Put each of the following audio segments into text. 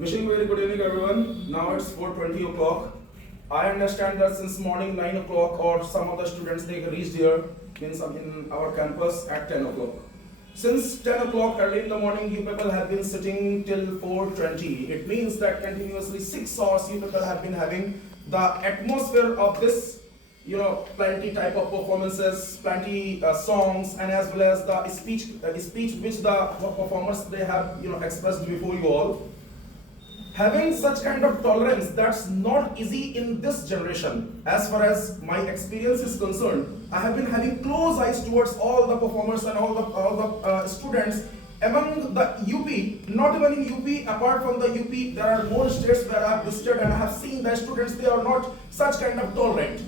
Wishing very good evening, everyone. Now it's 4:20 o'clock. I understand that since morning 9 o'clock, or some of the students they reached here means in our campus at 10 o'clock. Since 10 o'clock early in the morning, you people have been sitting till 4:20. It means that continuously 6 hours you people have been having the atmosphere of this, plenty type of performances, plenty songs, and as well as the speech which the performers they have expressed before you all. Having such kind of tolerance, that's not easy in this generation. As far as my experience is concerned, I have been having close eyes towards all the performers and all the students among the UP. Not even in UP, apart from the UP, there are more states where I have visited and I have seen the students. They are not such kind of tolerant.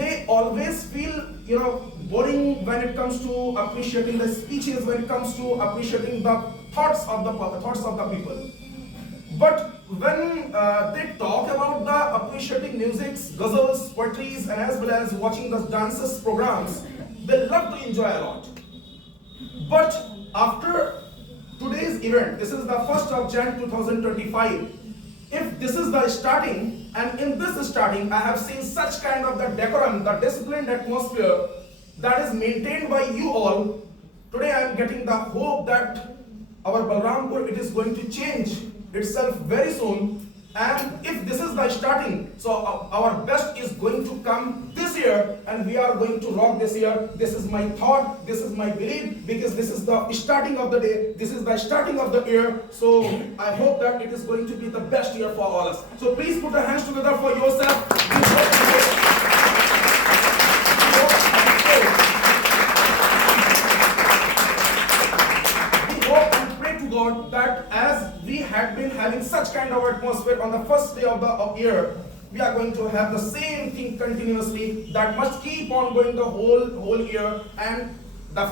They always feel boring when it comes to appreciating the speeches, when it comes to appreciating the thoughts of the people. But when they talk about the appreciating musics, ghazals, poetries, and as well as watching the dances programs, they love to enjoy a lot. But after today's event, this is the 1st of Jan 2025, if this is the starting, and in this starting I have seen such kind of the decorum, the disciplined atmosphere that is maintained by you all, today I am getting the hope that our Balrampur, it is going to change itself very soon. And if this is the starting, so our best is going to come this year, and we are going to rock this year. This is my thought, this is my belief, because this is the starting of the day, this is the starting of the year. So I hope that it is going to be the best year for all us. So please put your hands together for yourself. God, that as we had been having such kind of atmosphere on the first day of the year, we are going to have the same thing continuously. That must keep on going the whole year, and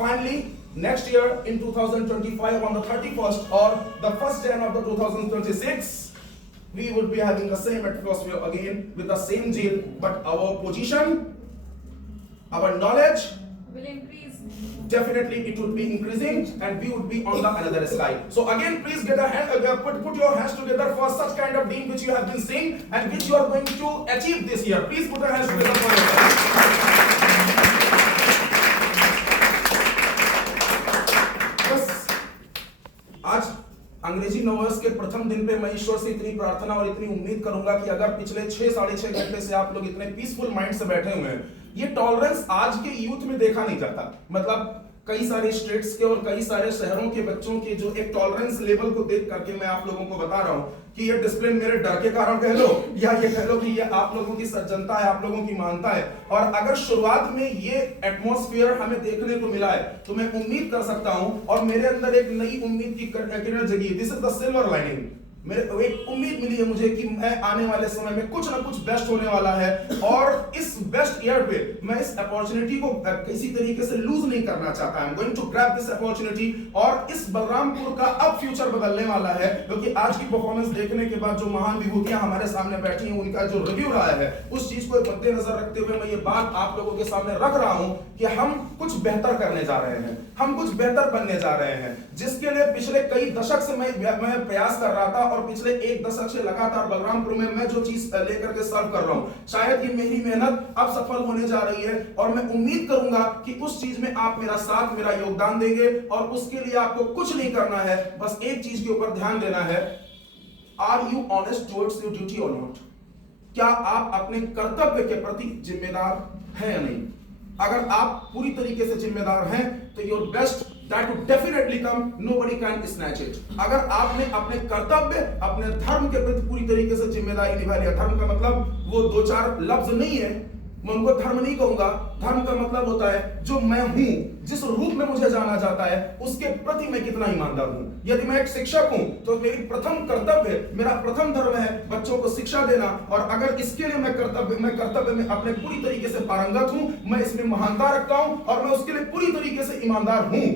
finally next year in 2025 on the 31st or the first day of the 2026, we would be having the same atmosphere again with the same zeal, but our position, our knowledge will increase. Definitely it would be increasing, and we would be on the another sky. So again, please get a hand, put your hands together for such kind of dream which you have been seeing and which you are going to achieve this year. Please put your hands together for yourself. बस आज अंग्रेजी नववर्ष के प्रथम दिन पे मैं ईश्वर से इतनी प्रार्थना और इतनी उम्मीद करूंगा कि अगर पिछले 6-6.5 घंटे से आप लोग इतने पीसफुल माइंड से बैठे हुए हैं, ये टॉलरेंस आज के यूथ में देखा नहीं जाता। मतलब कई सारे स्टेट्स के और कई सारे शहरों के बच्चों के जो एक टॉलरेंस लेवल को देख करके मैं आप लोगों को बता रहा हूं कि ये डिसिप्लिन मेरे डर के कारण कह लो, या ये कह लो कि ये आप लोगों की सज्जनता है, आप लोगों की मानता है। और अगर शुरुआत में ये एटमॉस्फेयर हमें देखने को मिला है, तो मैं उम्मीद कर सकता हूं और मेरे अंदर एक नई उम्मीद की किरण जगी। This is the silver lining. मेरे एक उम्मीद मिली है मुझे कि मैं आने वाले समय में कुछ ना कुछ बेस्ट होने वाला है, और इस बेस्ट ईयर पे मैं इस अपॉर्चुनिटी को किसी तरीके से लूज नहीं करना चाहता। I am going to grab this opportunity, और इस बलरामपुर का अब फ्यूचर बदलने वाला है, क्योंकि आज की परफॉर्मेंस देखने के बाद जो महान विभूतियां हमारे सामने बैठी हैं, उनका जो रिव्यू रहा है, उस चीज को मद्देनजर रखते हुए मैं ये बात आप लोगों के सामने रख रहा हूं कि हम कुछ बेहतर करने जा रहे हैं, हम कुछ बेहतर बनने जा रहे हैं, जिसके लिए पिछले कई दशक से मैं प्रयास कर रहा था, और पिछले 1 दशक से लगातार बलरामपुर में मैं जो चीज लेकर के सर्व कर रहा हूं, शायद ये मेरी मेहनत अब सफल होने जा रही है, और मैं उम्मीद करूंगा कि उस चीज में आप मेरा साथ, मेरा योगदान देंगे। और उसके लिए आपको कुछ नहीं करना है, बस एक चीज के ऊपर ध्यान देना है, are you honest towards your duty और नॉट? क्या आप अपने कर्तव्य के प्रति जिम्मेदार हैं या नहीं? अगर आप पूरी तरीके से जिम्मेदार हैं, तो your best that would definitely come, nobody can snatch it. अगर आपने अपने कर्तव्य, अपने धर्म के प्रति पूरी तरीके से जिम्मेदारी निभा लिया, धर्म का मतलब वो 2-4 लफ्ज नहीं है, मैं उनको धर्म नहीं कहूंगा। धर्म का मतलब होता है जो मैं हूं, जिस रूप में मुझे जाना जाता है, उसके प्रति मैं कितना ईमानदार हूं। यदि मैं एक शिक्षक हूं, तो मेरी प्रथम कर्तव्य, मेरा प्रथम धर्म है बच्चों को शिक्षा देना, और अगर इसके लिए मैं कर्तव्य में अपने पूरी तरीके से पारंगत हूं, मैं इसमें महानता रखता हूं, और मैं उसके लिए पूरी तरीके से ईमानदार हूं,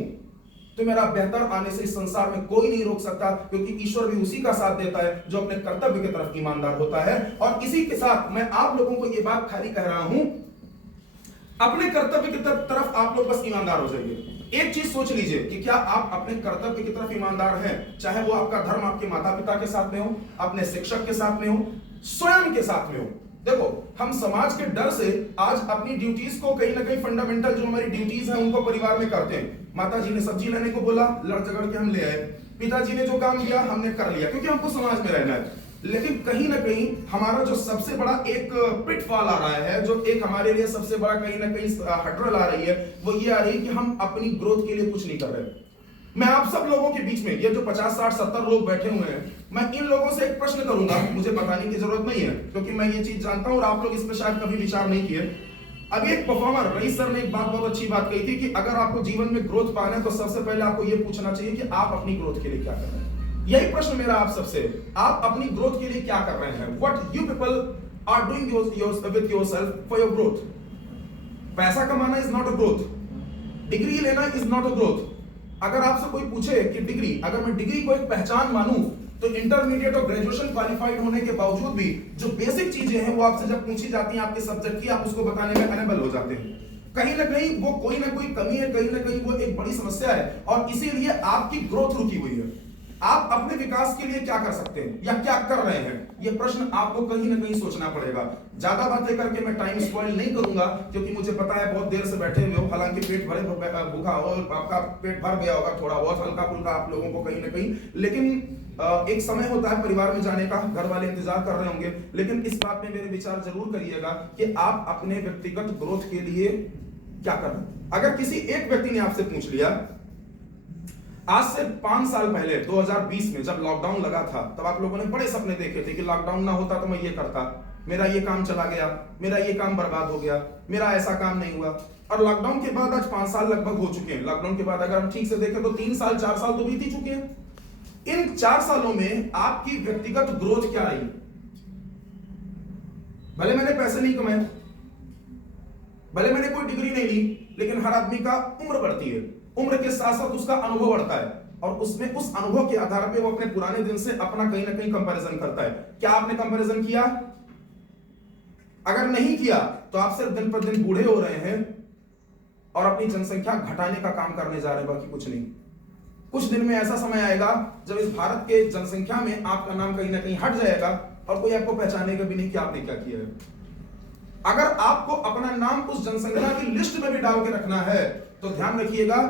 तो मेरा बेहतर आने से इस संसार में कोई नहीं रोक सकता, क्योंकि ईश्वर भी उसी का साथ देता है जो अपने कर्तव्य की तरफ ईमानदार होता है। और इसी के साथ मैं आप लोगों को ये बात खाली कह रहा हूं, अपने कर्तव्य की तरफ आप लोग बस ईमानदार हो जाइए। एक चीज सोच लीजिए कि क्या आप अपने कर्तव्य की तरफ ईमानदार हैं, चाहे वो आपका धर्म आपके माता पिता के साथ में हो, अपने शिक्षक के साथ में हो, स्वयं के साथ में हो। देखो, हम समाज के डर से आज अपनी ड्यूटीज को कहीं ना कहीं फंडामेंटल जो हमारी ड्यूटीज हैं उनको परिवार में करते हैं। माता जी ने सब्जी लेने को बोला, लड़ झगड़ के हम ले आए। पिताजी ने जो काम किया हमने कर लिया, क्योंकि हमको समाज में रहना है। लेकिन कहीं ना कहीं हमारा जो सबसे बड़ा एक पिटफॉल आ रहा है, जो एक हमारे लिए सबसे बड़ा कहीं ना कहीं हटरल आ रही है, वो ये आ रही है कि हम अपनी ग्रोथ के लिए कुछ नहीं कर रहे। मैं आप सब लोगों के बीच में, ये जो 50, 60, 70 लोग बैठे हुए हैं, मैं इन लोगों से एक प्रश्न करूंगा, मुझे बताने की जरूरत नहीं है क्योंकि मैं ये चीज जानता हूं और आप लोग इस पर शायद कभी विचार नहीं किए। अभी एक परफॉर्मर रईस सर ने एक बात बहुत अच्छी बात कही थी कि अगर आपको जीवन में ग्रोथ पाना है तो सबसे पहले आपको ये पूछना चाहिए कि आप अपनी ग्रोथ के लिए क्या कर रहे हैं। यही प्रश्न मेरा आप सबसे, आप अपनी ग्रोथ के लिए क्या कर रहे हैं? What you people are doing with yourself for your growth. पैसा कमाना is not a growth, degree लेना इज नॉट अ ग्रोथ। अगर आपसे कोई पूछे कि डिग्री, अगर मैं डिग्री को एक पहचान मानूं तो इंटरमीडिएट और ग्रेजुएशन क्वालिफाइड होने के बावजूद भी जो बेसिक चीजें हैं वो आपसे जब पूछी जाती हैं आपके सब्जेक्ट की, आप उसको बताने में अनेबल हो जाते हैं। कहीं ना कहीं वो कोई ना कोई कमी है, कहीं ना कहीं वो एक बड़ी समस्या है और इसीलिए आपकी ग्रोथ रुकी हुई है। आप अपने विकास के लिए क्या कर सकते हैं या क्या कर रहे हैं, ये प्रश्न आपको कहीं ना कहीं सोचना पड़ेगा। ज्यादा बातें करके मैं टाइम स्पॉइल नहीं करूंगा क्योंकि मुझे पता है बहुत देर से बैठे हुए हो, हालांकि पेट भरे भूखा हो, आपका पेट भर गया होगा थोड़ा बहुत हल्का फुल्का आप लोगों को कहीं ना कहीं, लेकिन एक समय होता है परिवार में जाने का, घर वाले इंतजार कर रहे होंगे। लेकिन इस बात में मेरे विचार जरूर करिएगा कि आप अपने व्यक्तिगत ग्रोथ के लिए क्या कर रहे हैं। अगर किसी एक व्यक्ति ने आपसे पूछ लिया आज से 5 साल पहले 2020 में जब लॉकडाउन लगा था, तब आप लोगों ने बड़े सपने देखे थे कि लॉकडाउन ना होता तो मैं ये करता, मेरा ये काम चला गया, मेरा ये काम बर्बाद हो गया, मेरा ऐसा काम नहीं हुआ। और लॉकडाउन के बाद आज 5 साल लगभग हो चुके हैं। लॉकडाउन के बाद अगर हम ठीक से देखें तो 3 साल 4 साल तो बीत ही चुके हैं। इन 4 सालों में आपकी व्यक्तिगत ग्रोथ क्या रही? भले मैंने पैसे नहीं कमाए, भले मैंने कोई डिग्री नहीं ली, लेकिन हर आदमी का उम्र बढ़ती है, उम्र के साथ साथ उसका अनुभव बढ़ता है और उसमें उस अनुभव के आधार पे वो अपने पुराने दिन से अपना कहीं ना कहीं कंपैरिजन करता है। क्या आपने कंपैरिजन किया? अगर नहीं किया तो आप सिर्फ दिन पर दिन बूढ़े हो रहे हैं और अपनी जनसंख्या घटाने का काम करने जा रहे हैं, बाकी कुछ नहीं। कुछ दिन में ऐसा समय आएगा जब इस भारत के जनसंख्या में आपका नाम कहीं ना कहीं हट जाएगा और कोई आपको पहचानेगा भी नहीं कि आपने क्या किया है। अगर आपको अपना नाम उस जनसंख्या की लिस्ट में भी डाल के रखना है तो ध्यान रखिएगा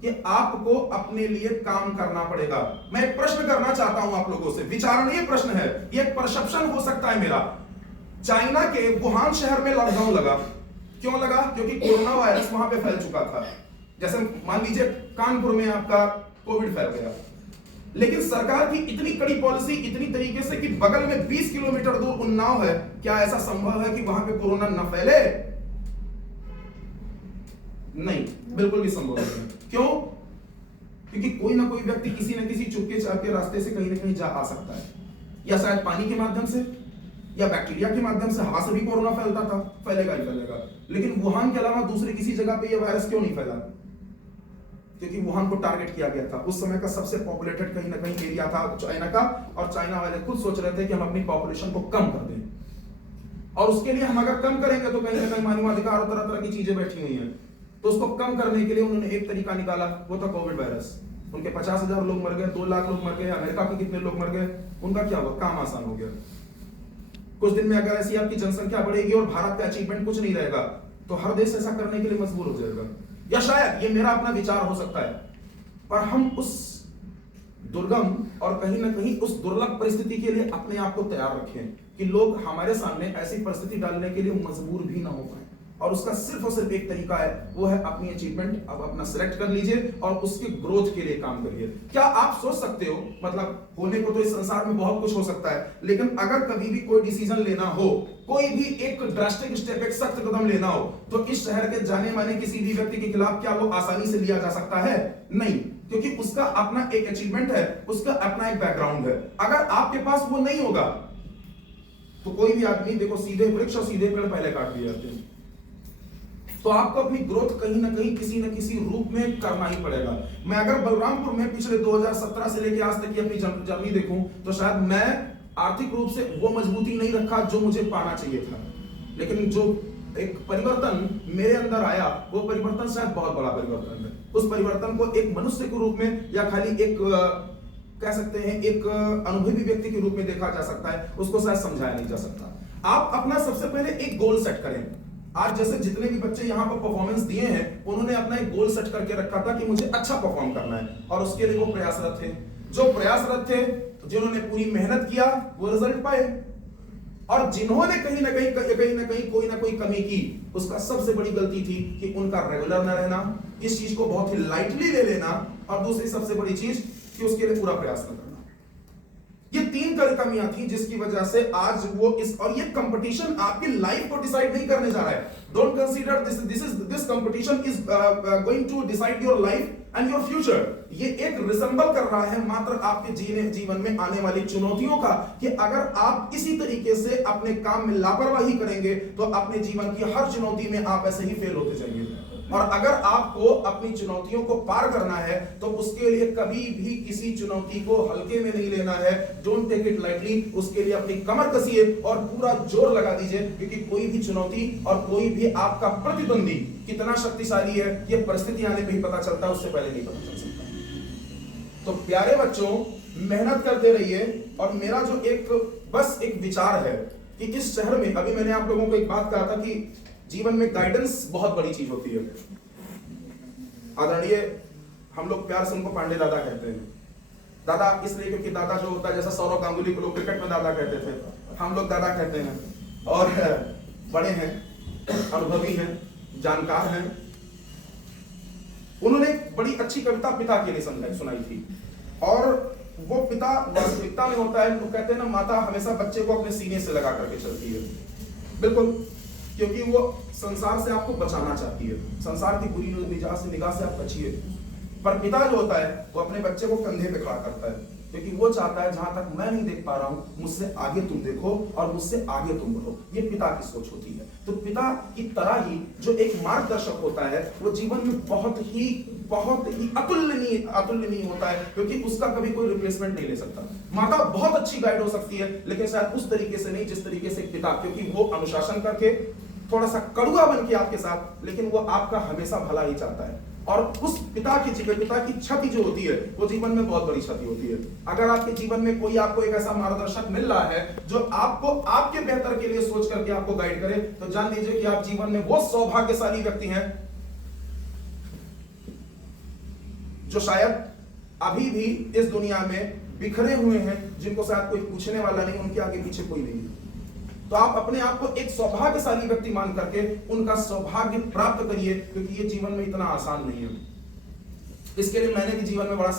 कि आपको अपने लिए काम करना पड़ेगा। मैं एक प्रश्न करना चाहता हूं आप लोगों से, विचारणीय प्रश्न है, ये एक परसेप्शन हो सकता है मेरा। चाइना के वुहान शहर में लॉकडाउन लगा, क्यों लगा? क्योंकि कोरोना वायरस वहां पे फैल चुका था। जैसे मान लीजिए कानपुर में आपका कोविड फैल गया, लेकिन सरकार की इतनी कड़ी पॉलिसी, इतनी तरीके से कि बगल में 20 किलोमीटर दूर उन्नाव है, क्या ऐसा संभव है कि वहां पे कोरोना न फैले? नहीं, बिल्कुल भी संभव नहीं। क्यों? क्योंकि कोई ना कोई व्यक्ति किसी न किसी चुपके चापके रास्ते से कहीं ना कहीं जा आ सकता है, या शायद पानी के माध्यम से या बैक्टीरिया के माध्यम से। हवा से भी कोरोना फैलता था, फैलेगा ही फैलेगा। लेकिन वुहान के अलावा दूसरी किसी जगह पे यह वायरस क्यों नहीं फैला? क्योंकि वुहान को टारगेट किया गया था। उस समय का सबसे पॉपुलेटेड कहीं ना कहीं एरिया था चाइना का, और चाइना वाले खुद सोच रहे थे कि हम अपनी पॉपुलेशन को कम कर दें, और उसके लिए हम अगर कम करेंगे तो कहीं ना कहीं मानवाधिकार और तरह तरह की चीजें बैठी हुई हैं। तो उसको कम करने के लिए उन्होंने एक तरीका निकाला, वो था कोविड वायरस। उनके 50,000 लोग मर गए, 2 लाख लोग मर गए। अमेरिका के कितने लोग मर गए? उनका क्या हुआ? काम आसान हो गया। कुछ दिन में अगर ऐसी आपकी जनसंख्या बढ़ेगी और भारत का अचीवमेंट कुछ नहीं रहेगा तो हर देश ऐसा करने के लिए मजबूर हो जाएगा। या शायद ये मेरा अपना विचार हो सकता है, पर हम उस दुर्गम और कहीं ना कहीं उस दुर्लभ परिस्थिति के लिए अपने आप को तैयार रखें कि लोग हमारे सामने ऐसी परिस्थिति डालने के लिए मजबूर भी ना हो पाए। और उसका सिर्फ और सिर्फ एक तरीका है, वो है अपनी अचीवमेंट अब अपना सिलेक्ट कर लीजिए और उसके ग्रोथ के लिए काम करिए। क्या आप सोच सकते हो, मतलब होने को तो इस संसार में बहुत कुछ हो सकता है, लेकिन अगर कभी भी कोई डिसीजन लेना हो, कोई भी एक ड्रास्टिक स्टेप, एक सख्त कदम लेना हो, तो इस शहर के जाने माने किसी भी व्यक्ति के खिलाफ क्या वो आसानी से लिया जा सकता है? नहीं, क्योंकि उसका अपना एक अचीवमेंट है, उसका अपना एक बैकग्राउंड है। अगर आपके पास वो नहीं होगा तो कोई भी आदमी, देखो सीधे वृक्ष और सीधे पेड़ पहले काट दिए जाते हैं। तो आपको अपनी ग्रोथ कहीं ना कहीं किसी न किसी रूप में करना ही पड़ेगा। मैं अगर बलरामपुर में पिछले 2017 से लेकर आज तक की अपनी जर्नी देखूं तो शायद मैं आर्थिक रूप से वो मजबूती नहीं रखा जो मुझे पाना चाहिए था, लेकिन जो एक परिवर्तन मेरे अंदर आया वो परिवर्तन शायद बहुत बड़ा परिवर्तन है। उस परिवर्तन को एक मनुष्य के रूप में या खाली एक कह सकते हैं एक अनुभवी व्यक्ति के रूप में देखा जा सकता है, उसको शायद समझाया नहीं जा सकता। आप अपना सबसे पहले एक गोल सेट करें। आज जैसे जितने भी बच्चे यहाँ पर परफॉर्मेंस दिए हैं, उन्होंने अपना एक गोल सेट करके रखा था कि मुझे अच्छा परफॉर्म करना है, और उसके लिए वो प्रयासरत थे। जो प्रयासरत थे, जिन्होंने पूरी मेहनत किया, वो रिजल्ट पाए। और जिन्होंने कहीं ना कहीं कोई ना कोई कमी की, उसका सबसे बड़ी गलती थी कि उनका रेगुलर न रहना, इस चीज को बहुत ही लाइटली ले लेना, और दूसरी सबसे बड़ी चीज कि उसके लिए पूरा प्रयास न करना। ये तीन कमियां थी जिसकी वजह से आज वो और ये कंपटीशन आपकी लाइफ को डिसाइड नहीं करने जा रहा है। Don't consider this competition is going to decide your life and your future. ये एक रिसेंबल कर रहा है मात्र आपके जीवन में आने वाली चुनौतियों का, कि अगर आप इसी तरीके से अपने काम में लापरवाही करेंगे तो अपने जीवन की हर चुनौती में आप ऐसे ही फेल होते जाएंगे। और अगर आपको अपनी चुनौतियों को पार करना है तो उसके लिए कभी भी किसी चुनौती को हल्के में नहीं लेना है। Don't take it lightly. उसके लिए अपनी कमर कसिए और पूरा जोर लगा दीजिए, क्योंकि कोई भी चुनौती और कोई भी आपका प्रतिद्वंदी कितना शक्तिशाली है, ये परिस्थिति आने पे ही पता चलता है, उससे पहले नहीं पता चल सकता। तो प्यारे बच्चों, मेहनत करते रहिए। और मेरा जो बस एक विचार है कि इस शहर में, अभी मैंने आप लोगों को एक बात कहा था कि जीवन में गाइडेंस बहुत बड़ी चीज होती है। आदरणीय, हम लोग प्यार से उनको पांडे दादा कहते हैं। दादा इसलिए क्योंकि दादा जो होता है, जैसा सौरव गांगुली को लोग क्रिकेट में दादा कहते थे, हम लोग दादा कहते हैं। और बड़े हैं, अनुभवी हैं, जानकार हैं। उन्होंने बड़ी अच्छी कविता पिता के लिए सुनाई थी, और वो पिता वास्तविकता में होता है, तो कहते हैं ना, माता हमेशा बच्चे को अपने सीने से लगा करके चलती है। बिल्कुल, क्योंकि वो संसार से आपको बचाना चाहती है, संसार की बुरी निगाह से आप बचिए। पर पिता जो होता है वो अपने बच्चे को कंधे पे खड़ा करता है, क्योंकि वो चाहता है जहां तक मैं नहीं देख पा रहा हूं, मुझसे आगे तुम देखो और मुझसे आगे तुम बढ़ो। ये पिता की सोच होती है। तो पिता की तरह ही जो एक मार्गदर्शक होता है, वो जीवन में बहुत ही अतुलनीय होता है, क्योंकि उसका कभी कोई रिप्लेसमेंट नहीं ले सकता। माता बहुत अच्छी गाइड हो सकती है, लेकिन शायद उस तरीके से नहीं जिस तरीके से पिता, क्योंकि वो अनुशासन करके थोड़ा सा कड़ुआ बन के आपके साथ, लेकिन वो आपका हमेशा भला ही चाहता है। और उस पिता की क्षति जो होती है, वो जीवन में बहुत बड़ी क्षति होती है। अगर आपके जीवन में कोई आपको एक ऐसा मार्गदर्शक मिल रहा है जो आपको आपके बेहतर के लिए सोच करके आपको गाइड करे, तो जान लीजिए कि आप जीवन में वो सौभाग्यशाली व्यक्ति हैं जो शायद अभी भी इस दुनिया में बिखरे हुए हैं, जिनको शायद कोई पूछने वाला नहीं, उनके आगे पीछे कोई नहीं। तो आप अपने आप को एक सौभाग्यशाली व्यक्ति मान करके उनका सौभाग्य प्राप्त करिए, क्योंकि ये जीवन में इतना आसान नहीं है। इसके लिए मैंने भी जीवन में बड़ा